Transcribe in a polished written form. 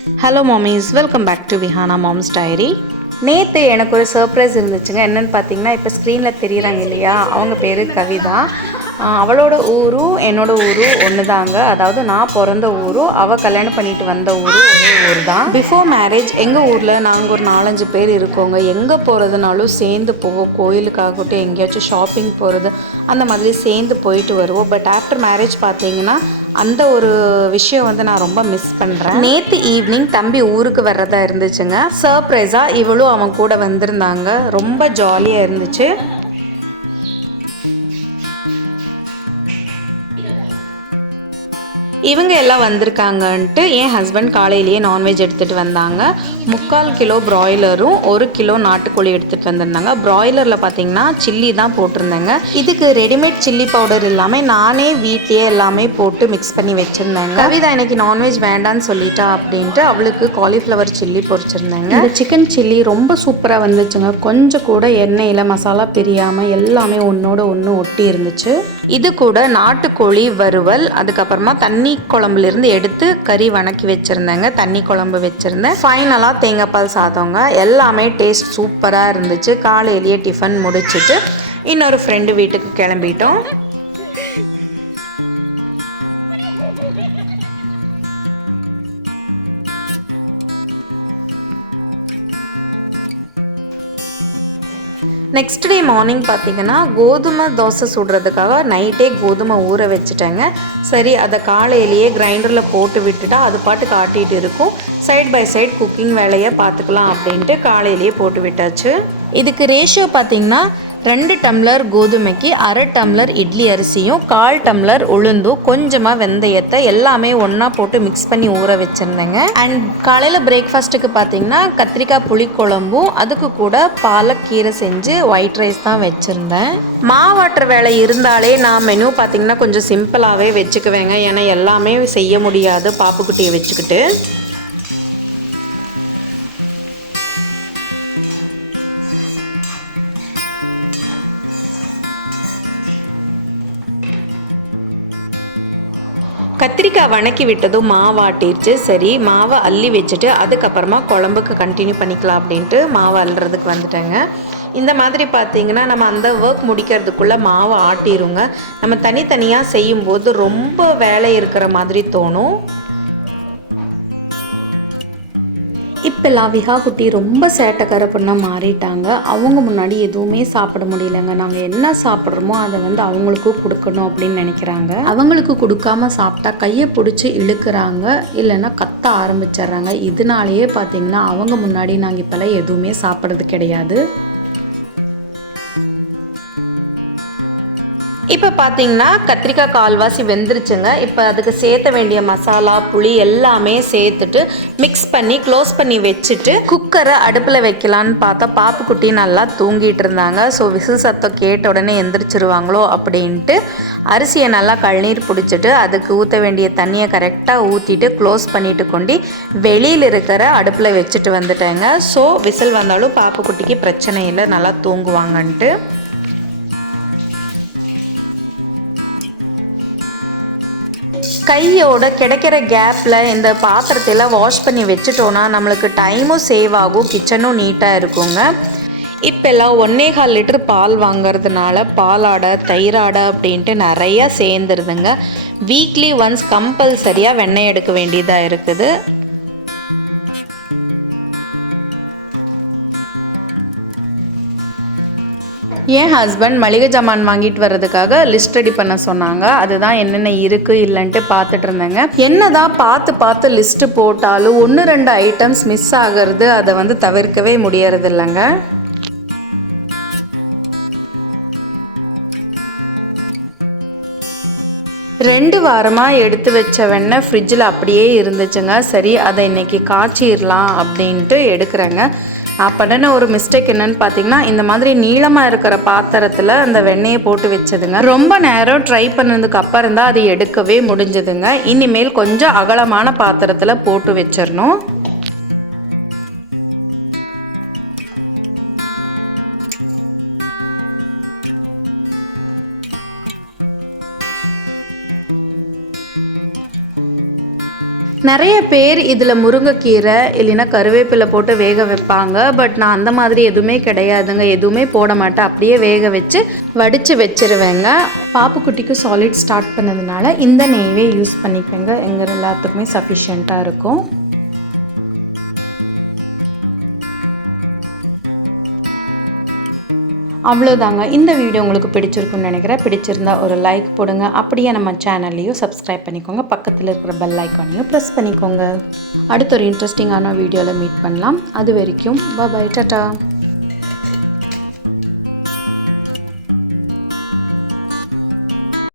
Hello mommies, welcome back to Vihana mom's diary. நேற்று எனக்கு ஒரு சர்ப்ரைஸ் இருந்துச்சுங்க. என்னென்னு பார்த்தீங்கன்னா, இப்போ ஸ்க்ரீனில் தெரியுறாங்க இல்லையா, அவங்க பேர் கவிதா. அவளோட ஊரும் என்னோட ஊரும் ஒன்று தாங்க. அதாவது நான் பிறந்த ஊரும் அவள் கல்யாணம் பண்ணிட்டு வந்த ஊரும் ஒரே ஊர் தான். பிஃபோர் மேரேஜ் எங்கள் ஊரில் நாங்கள் ஒரு 4-5 பேர் இருக்கோங்க. எங்கே போகிறதுனாலும் சேர்ந்து போவோம். கோயிலுக்காகட்டும், எங்கேயாச்சும் ஷாப்பிங் போகிறது, அந்த மாதிரி சேர்ந்து போயிட்டு வருவோம். பட் ஆஃப்டர் மேரேஜ் பார்த்தீங்கன்னா அந்த ஒரு விஷயம் வந்து நான் ரொம்ப மிஸ் பண்ணுறேன். நேற்று ஈவினிங் தம்பி ஊருக்கு வர்றதா இருந்துச்சுங்க. சர்ப்ரைஸாக இவளும் அவன் கூட வந்திருந்தாங்க. ரொம்ப ஜாலியாக இருந்துச்சு. இவங்க எல்லாம் வந்திருக்காங்கன்ட்டு என் ஹஸ்பண்ட் காலையிலேயே நான்வெஜ் எடுத்துகிட்டு வந்தாங்க. 3/4 கிலோ ப்ராய்லரும் 1 கிலோ நாட்டுக்கோழி எடுத்துகிட்டு வந்திருந்தாங்க. ப்ராய்லரில் பார்த்தீங்கன்னா சில்லி தான் போட்டிருந்தேங்க. இதுக்கு ரெடிமேட் சில்லி பவுடர் இல்லாமல் நானே வீட்லேயே எல்லாமே போட்டு மிக்ஸ் பண்ணி வச்சுருந்தேங்க. கவிதா இன்னைக்கு நான்வெஜ் வேண்டான்னு சொல்லிட்டா அப்படின்ட்டு அவளுக்கு காலிஃப்ளவர் சில்லி பொரிச்சிருந்தேங்க. இந்த சிக்கன் சில்லி ரொம்ப சூப்பராக வந்துச்சுங்க. கொஞ்சம் கூட எண்ணெயில் மசாலா பிரியாமல் எல்லாமே ஒன்றோட ஒன்று ஒட்டி இருந்துச்சு. இது கூட நாட்டுக்கோழி வறுவல், அதுக்கப்புறமா தண்ணி குழம்புலேருந்து எடுத்து கறி வணக்கி வச்சுருந்தேங்க. தண்ணி குழம்பு வச்சுருந்தேன். ஃபைனலாக தேங்காய் பால் சாதங்க. எல்லாமே டேஸ்ட் சூப்பராக இருந்துச்சு. காலையிலேயே டிஃபன் முடிச்சுட்டு இன்னொரு ஃப்ரெண்டு வீட்டுக்கு கிளம்பிட்டோம். நெக்ஸ்ட் டே மார்னிங் பார்த்திங்கன்னா கோதுமை தோசை சுடுறதுக்காக நைட்டே கோதுமை ஊற வச்சுட்டேங்க. சரி, அதை காலையிலேயே கிரைண்டரில் போட்டு விட்டுட்டா அது பாட்டு காட்டிகிட்டு இருக்கும். சைட் பை சைட் குக்கிங் வேலையை பார்த்துக்கலாம் அப்படின்ட்டு காலையிலேயே போட்டு விட்டாச்சு. இதுக்கு ரேஷியோ பார்த்திங்கன்னா 2 டம்ளர் கோதுமைக்கு 1/2 டம்ளர் இட்லி அரிசியும் 1/4 டம்ளர் உளுந்தும் கொஞ்சமாக வெந்தயத்தை எல்லாமே ஒன்றா போட்டு மிக்ஸ் பண்ணி ஊற வச்சுருந்தேங்க. அண்ட் காலையில் பிரேக்ஃபாஸ்ட்டுக்கு பார்த்திங்கன்னா கத்திரிக்காய் புளிக்குழம்பும் அதுக்கு கூட பாலக்கீரை செஞ்சு ஒயிட் ரைஸ் தான் வச்சுருந்தேன். மாவாட்டுற வேலை இருந்தாலே நான் மெனு பார்த்திங்கன்னா கொஞ்சம் சிம்பிளாகவே வச்சுக்குவேங்க. ஏன்னா எல்லாமே செய்ய முடியாது பாப்புக்குட்டியை வச்சுக்கிட்டு. கத்திரிக்காய் வணக்கி விட்டதும் மாவாட்டிருச்சு. சரி, மாவை அள்ளி வச்சுட்டு அதுக்கப்புறமா குழம்புக்கு கண்டினியூ பண்ணிக்கலாம் அப்படின்ட்டு மாவை அள்ளுறதுக்கு வந்துட்டேங்க. இந்த மாதிரி பார்த்திங்கன்னா நம்ம அந்த ஒர்க் முடிக்கிறதுக்குள்ளே மாவை ஆட்டிடுங்க. நம்ம தனித்தனியாக செய்யும்போது ரொம்ப வேலை இருக்கிற மாதிரி தோணும். இப்போல்லாம் விஹா குட்டி ரொம்ப சேட்டைக்கார பொண்ணாக மாறிட்டாங்க. அவங்க முன்னாடி எதுவுமே சாப்பிட முடியலங்க. நாங்கள் என்ன சாப்பிட்றோமோ அதை வந்து அவங்களுக்கும் கொடுக்கணும் அப்படின்னு நினைக்கிறாங்க. அவங்களுக்கு கொடுக்காம சாப்பிட்டா கையை பிடிச்சி இழுக்கிறாங்க, இல்லைன்னா கத்த ஆரம்பிச்சிட்றாங்க. இதனாலேயே பார்த்திங்கன்னா அவங்க முன்னாடி நாங்கள் இப்போல்லாம் எதுவுமே சாப்பிட்றது கிடையாது. இப்போ பார்த்தீங்கன்னா கத்திரிக்காய் கால்வாசி வெந்துருச்சுங்க. இப்போ அதுக்கு சேர்த்த வேண்டிய மசாலா புளி எல்லாமே சேர்த்துட்டு மிக்ஸ் பண்ணி க்ளோஸ் பண்ணி வச்சுட்டு குக்கரை அடுப்பில் வைக்கலான்னு பார்த்தா பாப்புக்குட்டி நல்லா தூங்கிட்டு இருந்தாங்க. ஸோ விசில் சத்தம் கேட்ட உடனே எந்திரிச்சிருவாங்களோ அப்படின்ட்டு அரிசியை நல்லா கழுநீர் பிடிச்சிட்டு அதுக்கு ஊற்ற வேண்டிய தண்ணியை கரெக்டாக ஊற்றிட்டு க்ளோஸ் பண்ணிட்டு கொண்டு வெளியில் இருக்கிற அடுப்பில் வச்சுட்டு வந்துட்டேங்க. ஸோ விசில் வந்தாலும் பாப்புக்குட்டிக்கு பிரச்சனை இல்லை, நல்லா தூங்குவாங்கன்ட்டு. கையோட கிடைக்கிற கேப்பில் இந்த பாத்திரத்தையெல்லாம் வாஷ் பண்ணி வச்சுட்டோன்னா நம்மளுக்கு டைமும் சேவ் ஆகும், கிச்சனும் நீட்டாக இருக்குங்க. இப்போல்லாம் 1.25 லிட்டர் பால் வாங்கிறதுனால பாலாடை தயிராடை அப்படின்ட்டு நிறையா சேர்ந்துருதுங்க. வீக்லி ஒன்ஸ் கம்பல்சரியாக வெண்ணெய் எடுக்க வேண்டியதாக இருக்குது. என் ஹஸ்பண்ட் மளிகை ஜாமான் வாங்கிட்டு வர்றதுக்காக லிஸ்ட் ரெடி பண்ண சொன்னாங்க. அதுதான் என்னென்ன இருக்குது இல்லைன்ட்டு பார்த்துட்டு இருந்தேங்க. என்னதான் பார்த்து லிஸ்ட்டு போட்டாலும் 1-2 ஐட்டம்ஸ் மிஸ் ஆகிறது, அதை வந்து தவிர்க்கவே முடியறது இல்லைங்க. ரெண்டு வாரமாக எடுத்து வச்ச வெண்ணெய் ஃப்ரிட்ஜில் அப்படியே இருந்துச்சுங்க. சரி, அதை இன்றைக்கி காய்ச்சிடலாம் அப்படின்ட்டு எடுக்கிறேங்க. நான் பண்ணின ஒரு மிஸ்டேக் என்னன்னு பார்த்தீங்கன்னா, இந்த மாதிரி நீளமாக இருக்கிற பாத்திரத்தில் அந்த வெண்ணெயை போட்டு வச்சதுங்க. ரொம்ப நேரம் ட்ரை பண்ணதுக்கு அப்புறம் தான் அது எடுக்கவே முடிஞ்சதுங்க. இனிமேல் கொஞ்சம் அகலமான பாத்திரத்தில் போட்டு வச்சிடணும். நிறைய பேர் இதில் முருங்கைக்கீரை இல்லைன்னா கருவேப்பிலை போட்டு வேக வைப்பாங்க. பட் நான் அந்த மாதிரி எதுவுமே கிடையாதுங்க. எதுவுமே போட மாட்டேன். அப்படியே வேக வச்சு வடித்து வச்சுருவேங்க. பாப்புக்குட்டிக்கு சாலிட் ஸ்டார்ட் பண்ணதுனால இந்த நெய்வே யூஸ் பண்ணிக்கோங்க. எங்கள் எல்லாத்துக்குமே சஃபிஷியண்ட்டாக இருக்கும். அவ்வளோதாங்க. இந்த வீடியோ உங்களுக்கு பிடிச்சிருக்குன்னு நினைக்கிறேன். பிடிச்சிருந்தா ஒரு லைக் போடுங்க. அப்படியே நம்ம சேனல்லையும் சப்ஸ்கிரைப் பண்ணிக்கோங்க. பக்கத்தில் இருக்கிற பெல் ஐக்கானையும் ப்ரெஸ் பண்ணிக்கோங்க. அடுத்த ஒரு இன்ட்ரெஸ்டிங்கான வீடியோவில் மீட் பண்ணலாம். அது வரைக்கும் பாய் டாடா.